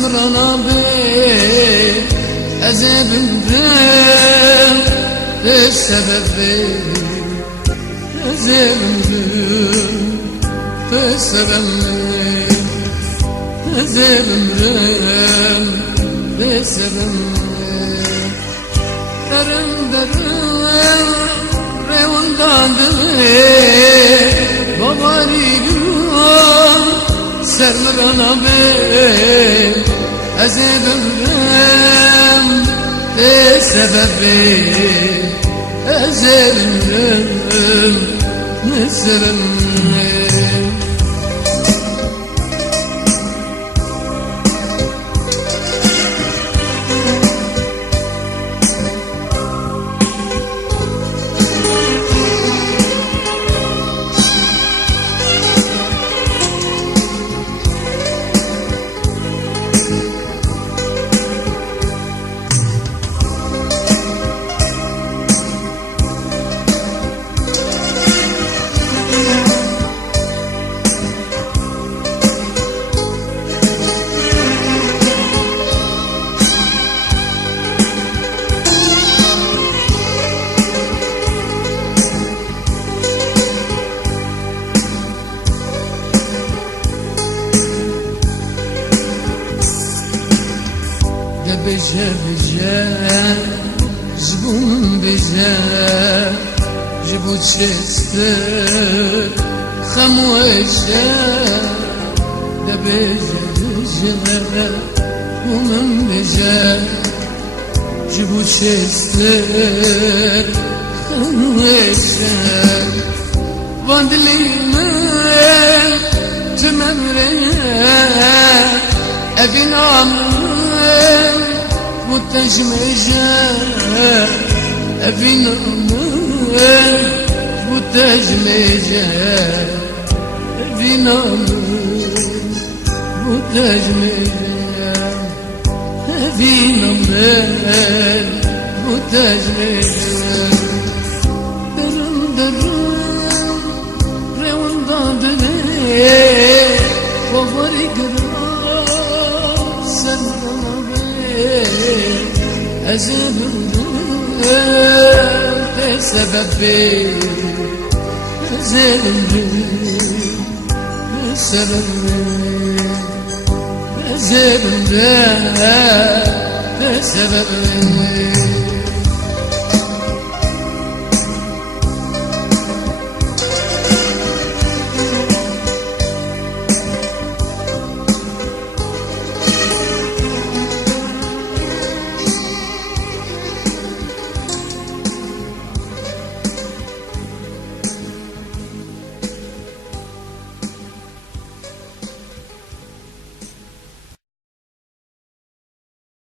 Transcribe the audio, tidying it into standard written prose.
سرمرنا بي أزابن بي بالسبب أزابن بي بالسبب أزابن بي بالسبب درم درم ريوندان دي باباري قرام سرمرنا بي أزابن بي بالسبب أزابن بي بالسبب بجا بجا زبون بجا جبو تشستر خموشا دا بجا بجا ومن بجا جبو تشستر خموشا واندلي من تممريا أبين عمري متجمجة أبين عمري متجمجة أبين عمري متجمجة أبين عمري متجمجة درم درم ريوندان دني وفري قرار سنرنا بي أزابن بسبب أزابن بسبب أزابن بسبب